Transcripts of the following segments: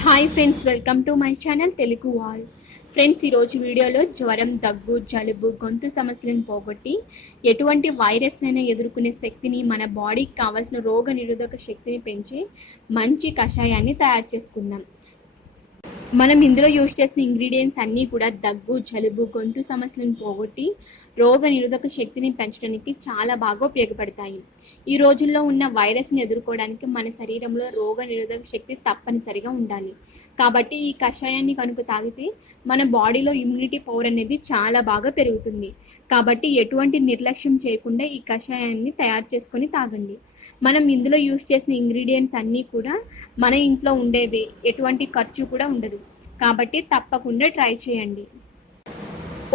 Hi friends, welcome to my channel Telugu wall. Friends, ఈరోజు వీడియోలో జ్వరం, దగ్గు, జలుబు, గొంతు సమస్యలను పోగొట్టి ఎటువంటి వైరస్నైనా ఎదుర్కొనే శక్తిని, మన బాడీకి కావాల్సిన రోగ నిరోధక శక్తిని పెంచే మంచి కషాయాన్ని తయారు చేసుకుందాం. మనం ఇందులో యూజ్ చేసిన ఇంగ్రీడియంట్స్ అన్నీ కూడా దగ్గు, జలుబు, గొంతు సమస్యలను పోగొట్టి రోగ నిరోధక శక్తిని పెంచడానికి చాలా బాగా ఉపయోగపడతాయి. ఈ రోజుల్లో ఉన్న వైరస్ని ఎదుర్కోవడానికి మన శరీరంలో రోగ నిరోధక శక్తి తప్పనిసరిగా ఉండాలి. కాబట్టి ఈ కషాయాన్ని కనుక తాగితే మన బాడీలో ఇమ్యూనిటీ పవర్ అనేది చాలా బాగా పెరుగుతుంది. కాబట్టి ఎటువంటి నిర్లక్ష్యం చేయకుండా ఈ కషాయాన్ని తయారు చేసుకొని తాగండి. మనం ఇందులో యూజ్ చేసిన ఇంగ్రీడియంట్స్ అన్నీ కూడా మన ఇంట్లో ఉండేవి, ఎటువంటి ఖర్చు కూడా ఉండదు. కాబట్టి తప్పకుండా ట్రై చేయండి.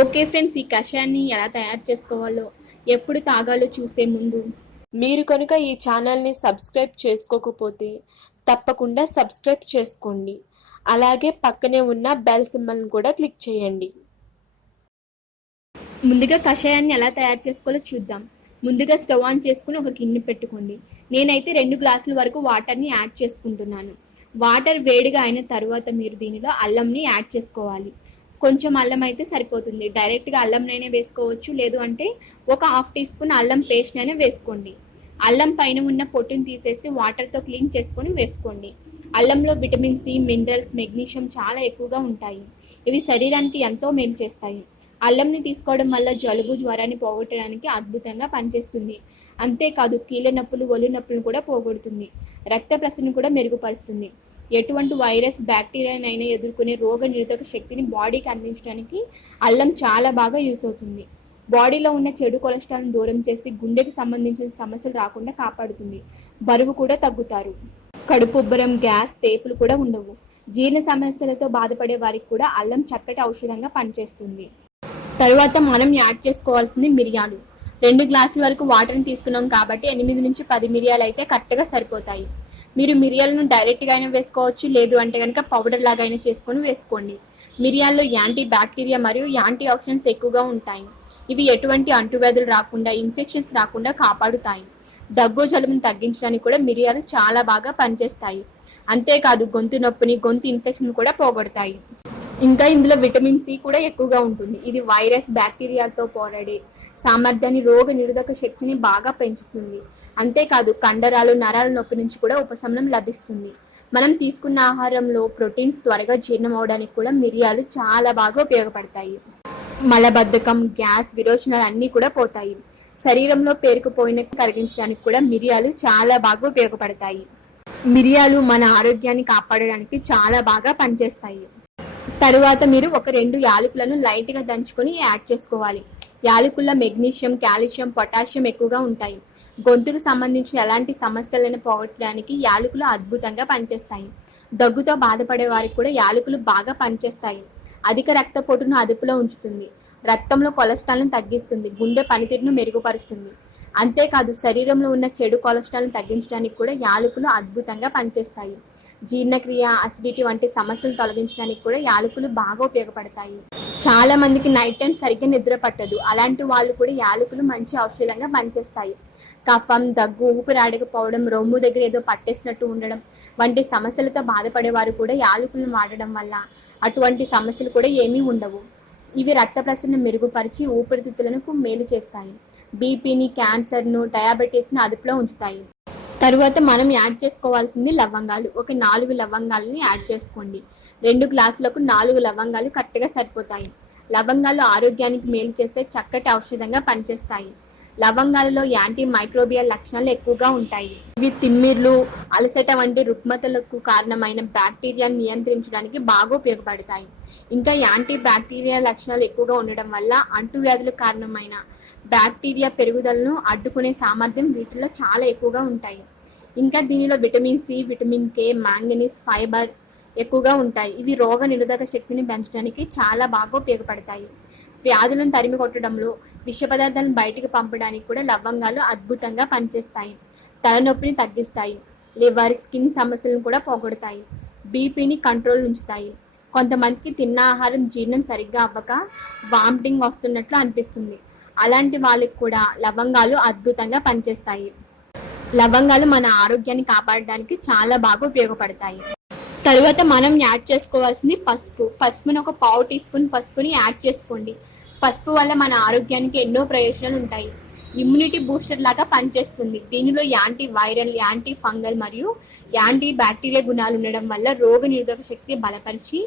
ఓకే ఫ్రెండ్స్, ఈ కషాయాన్ని ఎలా తయారు చేసుకోవాలో, ఎప్పుడు తాగాలో చూసే ముందు మీరు కనుక ఈ ఛానల్ని సబ్స్క్రైబ్ చేసుకోకపోతే తప్పకుండా సబ్స్క్రైబ్ చేసుకోండి. అలాగే పక్కనే ఉన్న బెల్ సింబల్ని కూడా క్లిక్ చేయండి. ముందుగా కషాయాన్ని ఎలా తయారు చేసుకోవాలో చూద్దాం. ముందుగా స్టవ్ ఆన్ చేసుకుని ఒక గిన్నె పెట్టుకోండి. నేనైతే 2 గ్లాసుల వరకు వాటర్ని యాడ్ చేసుకుంటున్నాను. వాటర్ వేడిగా అయిన తర్వాత మీరు దీనిలో అల్లంని యాడ్ చేసుకోవాలి. కొంచెం అల్లం అయితే సరిపోతుంది. డైరెక్ట్గా అల్లంనైనా వేసుకోవచ్చు, లేదు అంటే ఒక 1/2 టీ స్పూన్ అల్లం పేస్ట్ అయినా వేసుకోండి. అల్లం పైన ఉన్న పొట్టుని తీసేసి వాటర్తో క్లీన్ చేసుకొని వేసుకోండి. అల్లంలో విటమిన్ సి, మినరల్స్, మెగ్నీషియం చాలా ఎక్కువగా ఉంటాయి. ఇవి శరీరానికి ఎంతో మేలు చేస్తాయి. అల్లంని తీసుకోవడం వల్ల జలుబు, జ్వరాన్ని పోగొట్టడానికి అద్భుతంగా పనిచేస్తుంది. అంతేకాదు కీళ్ళ నొప్పులు, ఒళ్ళు నొప్పులను కూడా పోగొడుతుంది. రక్త ప్రసరణ కూడా మెరుగుపరుస్తుంది. ఎటువంటి వైరస్, బ్యాక్టీరియానైనా ఎదుర్కొనే రోగ నిరోధక శక్తిని బాడీకి అందించడానికి అల్లం చాలా బాగా యూస్ అవుతుంది. బాడీలో ఉన్న చెడు కొలెస్ట్రాల్ని దూరం చేసి గుండెకి సంబంధించిన సమస్యలు రాకుండా కాపాడుతుంది. బరువు కూడా తగ్గుతారు. కడుపు ఉబ్బరం, గ్యాస్, తేపులు కూడా ఉండవు. జీర్ణ సమస్యలతో బాధపడే వారికి కూడా అల్లం చక్కటి ఔషధంగా పనిచేస్తుంది. తరువాత మనం యాడ్ చేసుకోవాల్సింది మిరియాలు. 2 గ్లాసుల వరకు వాటర్ని తీసుకున్నాం కాబట్టి 8 నుంచి 10 మిరియాలు అయితే కరెక్ట్గా సరిపోతాయి. మీరు మిరియాలను డైరెక్ట్గా అయినా వేసుకోవచ్చు, లేదు అంటే కనుక పౌడర్ లాగా అయినా చేసుకొని వేసుకోండి. మిరియాల్లో యాంటీ బ్యాక్టీరియా మరియు యాంటీ ఆక్సిడెంట్స్ ఎక్కువగా ఉంటాయి. ఇవి ఎటువంటి అంటువ్యాధులు రాకుండా, ఇన్ఫెక్షన్స్ రాకుండా కాపాడుతాయి. దగ్గు, జలుబును తగ్గించడానికి కూడా మిరియాలు చాలా బాగా పనిచేస్తాయి. అంతేకాదు గొంతు నొప్పిని, గొంతు ఇన్ఫెక్షన్ కూడా పోగొడతాయి. ఇంకా ఇందులో విటమిన్ సి కూడా ఎక్కువగా ఉంటుంది. ఇది వైరస్, బ్యాక్టీరియాలతో పోరాడే సామర్థ్యాన్ని, రోగ నిరోధక శక్తిని బాగా పెంచుతుంది. అంతేకాదు కండరాలు, నరాల నొప్పి నుంచి కూడా ఉపశమనం లభిస్తుంది. మనం తీసుకున్న ఆహారంలో ప్రోటీన్స్ త్వరగా జీర్ణం అవడానికి కూడా మిరియాలు చాలా బాగా ఉపయోగపడతాయి. మలబద్ధకం, గ్యాస్, విరోచనాలు అన్నీ కూడా పోతాయి. శరీరంలో పేరుకుపోయిన కరిగించడానికి కూడా మిరియాలు చాలా బాగా ఉపయోగపడతాయి. మిరియాలు మన ఆరోగ్యాన్ని కాపాడడానికి చాలా బాగా పనిచేస్తాయి. తరువాత మీరు ఒక 2 యాలకులను లైట్గా దంచుకొని యాడ్ చేసుకోవాలి. యాలకుల్లో మెగ్నీషియం, కాల్షియం, పొటాషియం ఎక్కువగా ఉంటాయి. గొంతుకు సంబంధించిన ఎలాంటి సమస్యలను పోగొట్టడానికి యాలకులు అద్భుతంగా పనిచేస్తాయి. దగ్గుతో బాధపడే వారికి కూడా యాలకులు బాగా పనిచేస్తాయి. అధిక రక్తపోటును అదుపులో ఉంచుతుంది. రక్తంలో కొలెస్ట్రాల్ను తగ్గిస్తుంది. గుండె పనితీరును మెరుగుపరుస్తుంది. అంతేకాదు శరీరంలో ఉన్న చెడు కొలెస్ట్రాల్ను తగ్గించడానికి కూడా యాలకులు అద్భుతంగా పనిచేస్తాయి. జీర్ణక్రియ, అసిడిటీ వంటి సమస్యలు తొలగించడానికి కూడా యాలకులు బాగా ఉపయోగపడతాయి. చాలా మందికి నైట్ టైం సరిగ్గా నిద్ర పట్టదు. అలాంటి వాళ్ళు కూడా యాలకులు మంచి ఔషధంగా పనిచేస్తాయి. కఫం, దగ్గు, ఊపిరాడకపోవడం, రొమ్ము దగ్గర ఏదో పట్టేసినట్టు ఉండడం వంటి సమస్యలతో బాధపడేవారు కూడా యాలకులను వాడడం వల్ల అటువంటి సమస్యలు కూడా ఏమీ ఉండవు. ఇవి రక్త ప్రసరణ మెరుగుపరిచి ఊపిరితిత్తులకు మేలు చేస్తాయి. బీపీని, క్యాన్సర్ను, డయాబెటీస్ని అదుపులో ఉంచుతాయి. తరువాత మనం యాడ్ చేసుకోవాల్సింది లవంగాలు. ఒక 4 లవంగాలని యాడ్ చేసుకోండి. 2 గ్లాసులకు 4 లవంగాలు కరెక్ట్గా సరిపోతాయి. లవంగాలు ఆరోగ్యానికి మేలు చేసే చక్కటి ఔషధంగా పనిచేస్తాయి. లవంగాలలో యాంటీ మైక్రోబియల్ లక్షణాలు ఎక్కువగా ఉంటాయి. ఇవి తిమ్మిర్లు, అలసట వంటి రుగ్మతలకు కారణమైన బ్యాక్టీరియాను నియంత్రించడానికి బాగా ఉపయోగపడతాయి. ఇంకా యాంటీ బ్యాక్టీరియా లక్షణాలు ఎక్కువగా ఉండడం వల్ల అంటువ్యాధులకు కారణమైన బ్యాక్టీరియా పెరుగుదలను అడ్డుకునే సామర్థ్యం వీటిల్లో చాలా ఎక్కువగా ఉంటాయి. ఇంకా దీనిలో vitamin C, vitamin K, manganese, fibre ఎక్కువగా ఉంటాయి. ఇవి రోగ నిరోధక శక్తిని పెంచడానికి చాలా బాగా ఉపయోగపడతాయి. వ్యాధులను తరిమి కొట్టడంలో, విష పదార్థాలను బయటికి పంపడానికి కూడా లవంగాలు అద్భుతంగా పనిచేస్తాయి. తలనొప్పిని తగ్గిస్తాయి. లివర్, స్కిన్ సమస్యలను కూడా పోగొడతాయి. బీపీని కంట్రోల్ ఉంచుతాయి. కొంతమందికి తిన్న ఆహారం జీర్ణం సరిగ్గా అవ్వక వామిటింగ్ వస్తున్నట్లు అనిపిస్తుంది. అలాంటి వాళ్ళకి కూడా లవంగాలు అద్భుతంగా పనిచేస్తాయి. లవంగాలు మన ఆరోగ్యాన్ని కాపాడడానికి చాలా బాగా ఉపయోగపడతాయి. తరువాత మనం యాడ్ చేసుకోవాల్సింది పసుపుని ఒక పావు టీ స్పూన్ పసుపుని యాడ్ చేసుకోండి. పసుపు వల్ల మన ఆరోగ్యానికి ఎన్నో ప్రయోజనాలు ఉంటాయి. ఇమ్యూనిటీ బూస్టర్ లాగా పనిచేస్తుంది. దీనిలో యాంటీ వైరల్, యాంటీ ఫంగల్ మరియు యాంటీ బ్యాక్టీరియా గుణాలు ఉండడం వల్ల రోగ నిరోధక శక్తి బలపరిచి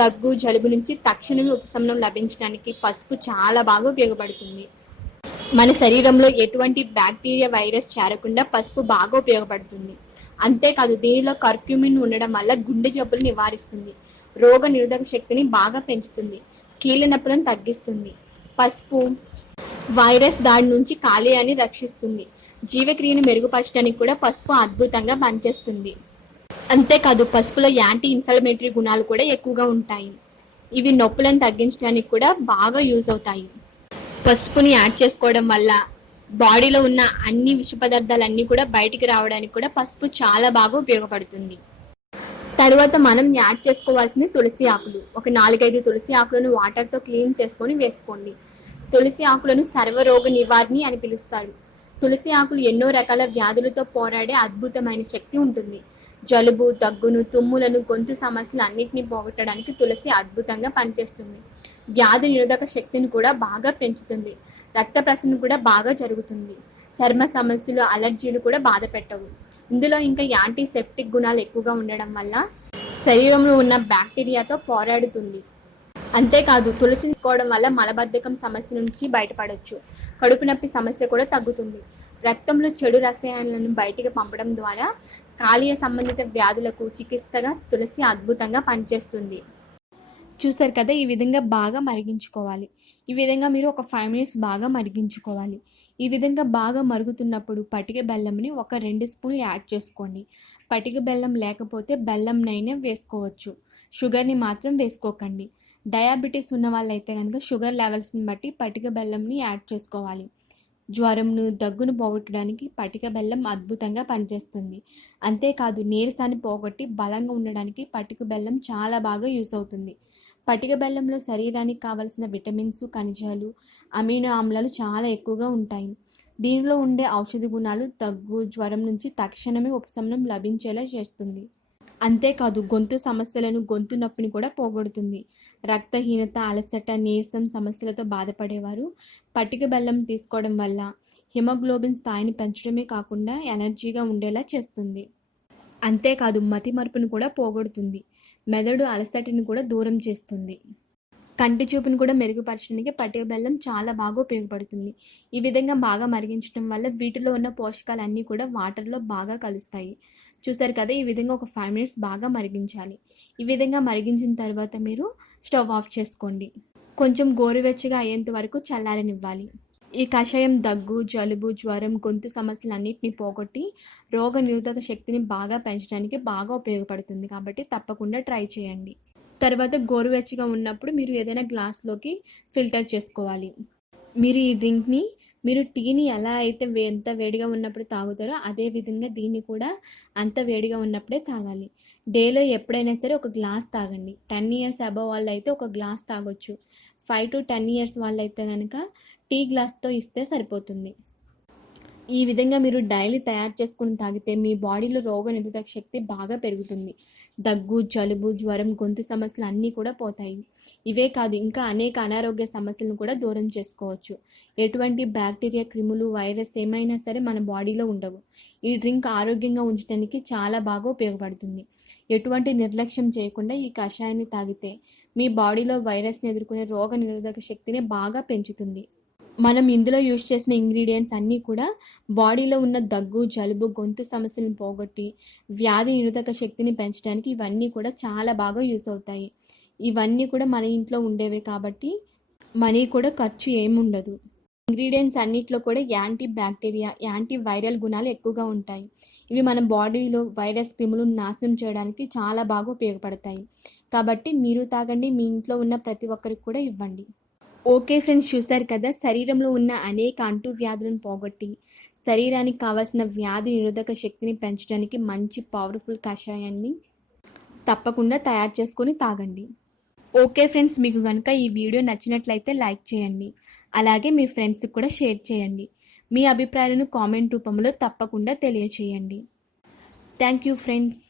దగ్గు, జలుబు నుంచి తక్షణమే ఉపశమనం లభించడానికి పసుపు చాలా బాగా ఉపయోగపడుతుంది. మన శరీరంలో ఎటువంటి బ్యాక్టీరియా, వైరస్ చేరకుండా పసుపు బాగా ఉపయోగపడుతుంది. అంతేకాదు దీనిలో కర్క్యూమిన్ ఉండడం వల్ల గుండె జబ్బులు నివారిస్తుంది, రోగ నిరోధక శక్తిని బాగా పెంచుతుంది, కీళ్ళ నొప్పులను తగ్గిస్తుంది. పసుపు వైరస్ దాడి నుంచి కాలేయాన్ని రక్షిస్తుంది. జీవక్రియను మెరుగుపరచడానికి కూడా పసుపు అద్భుతంగా పనిచేస్తుంది. అంతేకాదు పసుపులో యాంటీ ఇన్ఫ్లమేటరీ గుణాలు కూడా ఎక్కువగా ఉంటాయి. ఇవి నొప్పులను తగ్గించడానికి కూడా బాగా యూజ్ అవుతాయి. పసుపుని యాడ్ చేసుకోవడం వల్ల బాడీలో ఉన్న అన్ని విష పదార్థాలన్నీ కూడా బయటికి రావడానికి కూడా పసుపు చాలా బాగా ఉపయోగపడుతుంది. తర్వాత మనం యాడ్ చేసుకోవాల్సింది తులసి ఆకులు. ఒక 4-5 తులసి ఆకులను వాటర్తో క్లీన్ చేసుకొని వేసుకోండి. తులసి ఆకులను సర్వరోగ నివారణి అని పిలుస్తారు. తులసి ఆకులు ఎన్నో రకాల వ్యాధులతో పోరాడే అద్భుతమైన శక్తి ఉంటుంది. జలుబు, దగ్గును, తుమ్ములను, గొంతు సమస్యలు అన్నింటినీ పోగొట్టడానికి తులసి అద్భుతంగా పనిచేస్తుంది. వ్యాధి నిరోధక శక్తిని కూడా బాగా పెంచుతుంది. రక్త ప్రసరణ కూడా బాగా జరుగుతుంది. చర్మ సమస్యలు, అలర్జీలు కూడా బాధ పెట్టవు. ఇందులో ఇంకా యాంటీసెప్టిక్ గుణాలు ఎక్కువగా ఉండడం వల్ల శరీరంలో ఉన్న బ్యాక్టీరియాతో పోరాడుతుంది. అంతేకాదు తులసిని తీసుకోవడం వల్ల మలబద్ధకం సమస్య నుంచి బయటపడవచ్చు. కడుపు నొప్పి సమస్య కూడా తగ్గుతుంది. రక్తంలో చెడు రసాయనాలను బయటికి పంపడం ద్వారా కాలేయ సంబంధిత వ్యాధులకు చికిత్సగా తులసి అద్భుతంగా పనిచేస్తుంది. చూసారు కదా, ఈ విధంగా బాగా మరిగించుకోవాలి. ఈ విధంగా మీరు ఒక 5 మినిట్స్ బాగా మరిగించుకోవాలి. ఈ విధంగా బాగా మరుగుతున్నప్పుడు పటిక బెల్లంని ఒక 2 స్పూన్లు యాడ్ చేసుకోండి. పటిక బెల్లం లేకపోతే బెల్లంనైనా వేసుకోవచ్చు, షుగర్ని మాత్రం వేసుకోకండి. డయాబెటీస్ ఉన్న వాళ్ళైతే కనుక షుగర్ లెవెల్స్ని బట్టి పటిక బెల్లంని యాడ్ చేసుకోవాలి. జ్వరంను, దగ్గును పోగొట్టడానికి పటిక బెల్లం అద్భుతంగా పనిచేస్తుంది. అంతేకాదు నీరసాన్ని పోగొట్టి బలంగా ఉండడానికి పటిక బెల్లం చాలా బాగా యూస్ అవుతుంది. పటిక బెల్లంలో శరీరానికి కావలసిన విటమిన్స్, ఖనిజాలు, అమినో ఆమ్లాలు చాలా ఎక్కువగా ఉంటాయి. దీనిలో ఉండే ఔషధ గుణాలు దగ్గు, జ్వరం నుంచి తక్షణమే ఉపశమనం లభించేలా చేస్తుంది. అంతేకాదు గొంతు సమస్యలను, గొంతు నొప్పిని కూడా పోగొడుతుంది. రక్తహీనత, అలసట, నీరసం సమస్యలతో బాధపడేవారు పటిక బెల్లం తీసుకోవడం వల్ల హిమోగ్లోబిన్ స్థాయిని పెంచడమే కాకుండా ఎనర్జీగా ఉండేలా చేస్తుంది. అంతేకాదు మతిమరుపును కూడా పోగొడుతుంది. మెదడు అలసటని కూడా దూరం చేస్తుంది. కంటి చూపును కూడా మెరుగుపరచడానికి పటిక బెల్లం చాలా బాగా ఉపయోగపడుతుంది. ఈ విధంగా బాగా మరిగించడం వల్ల వీటిలో ఉన్న పోషకాలన్నీ కూడా వాటర్లో బాగా కలుస్తాయి. చూసారు కదా, ఈ విధంగా ఒక 5 మినిట్స్ బాగా మరిగించాలి. ఈ విధంగా మరిగించిన తర్వాత మీరు స్టవ్ ఆఫ్ చేసుకోండి. కొంచెం గోరువెచ్చగా అయ్యేంత వరకు చల్లారనివ్వాలి. ఈ కషాయం దగ్గు, జలుబు, జ్వరం, గొంతు సమస్యలన్నింటినీ పోగొట్టి రోగ నిరోధక శక్తిని బాగా పెంచడానికి బాగా ఉపయోగపడుతుంది. కాబట్టి తప్పకుండా ట్రై చేయండి. తర్వాత గోరువెచ్చగా ఉన్నప్పుడు మీరు ఏదైనా గ్లాస్లోకి ఫిల్టర్ చేసుకోవాలి. మీరు ఈ డ్రింక్ని టీని ఎలా అయితే ఎంత వేడిగా ఉన్నప్పుడు తాగుతారో అదే విధంగా దీన్ని కూడా అంత వేడిగా ఉన్నప్పుడే తాగాలి. డేలో ఎప్పుడైనా సరే ఒక గ్లాస్ తాగండి. 10 ఇయర్స్ అబవ్ వాళ్ళు అయితే ఒక గ్లాస్ తాగొచ్చు. 5 to 10 ఇయర్స్ వాళ్ళు అయితే కనుక టీ గ్లాస్తో ఇస్తే సరిపోతుంది. ఈ విధంగా మీరు డైలీ తయారు చేసుకుని తాగితే మీ బాడీలో రోగ నిరోధక శక్తి బాగా పెరుగుతుంది. దగ్గు, జలుబు, జ్వరం, గొంతు సమస్యలు అన్నీ కూడా పోతాయి. ఇవే కాదు ఇంకా అనేక అనారోగ్య సమస్యలను కూడా దూరం చేసుకోవచ్చు. ఎటువంటి బ్యాక్టీరియా, క్రిములు, వైరస్ ఏమైనా సరే మన బాడీలో ఉండవు. ఈ డ్రింక్ ఆరోగ్యంగా ఉంచడానికి చాలా బాగా ఉపయోగపడుతుంది. ఎటువంటి నిర్లక్ష్యం చేయకుండా ఈ కషాయాన్ని తాగితే మీ బాడీలో వైరస్ని ఎదుర్కొనే రోగ నిరోధక శక్తిని బాగా పెంచుతుంది. మనం ఇందులో యూజ్ చేసిన ఇంగ్రీడియంట్స్ అన్నీ కూడా బాడీలో ఉన్న దగ్గు, జలుబు, గొంతు సమస్యలను పోగొట్టి వ్యాధి నిరోధక శక్తిని పెంచడానికి ఇవన్నీ కూడా చాలా బాగా యూస్ అవుతాయి. ఇవన్నీ కూడా మన ఇంట్లో ఉండేవే కాబట్టి మనీ కూడా ఖర్చు ఏముండదు. ఇంగ్రీడియంట్స్ అన్నిట్లో కూడా యాంటీ బ్యాక్టీరియా, యాంటీ వైరల్ గుణాలు ఎక్కువగా ఉంటాయి. ఇవి మన బాడీలో వైరస్, క్రిములను నాశనం చేయడానికి చాలా బాగా ఉపయోగపడతాయి. కాబట్టి మీరు తాగండి, మీ ఇంట్లో ఉన్న ప్రతి ఒక్కరికి కూడా ఇవ్వండి. ఓకే ఫ్రెండ్స్, చూస్తారు కదా, శరీరంలో ఉన్న అనేక అంటువ్యాధులను పోగొట్టి శరీరానికి కావాల్సిన వ్యాధి నిరోధక శక్తిని పెంచడానికి మంచి పవర్ఫుల్ కషాయాన్ని తప్పకుండా తయారు చేసుకొని తాగండి. ఓకే ఫ్రెండ్స్, మీకు కనుక ఈ వీడియో నచ్చినట్లయితే లైక్ చేయండి. అలాగే మీ ఫ్రెండ్స్కి కూడా షేర్ చేయండి. మీ అభిప్రాయాలను కామెంట్ రూపంలో తప్పకుండా తెలియచేయండి. Thank you friends.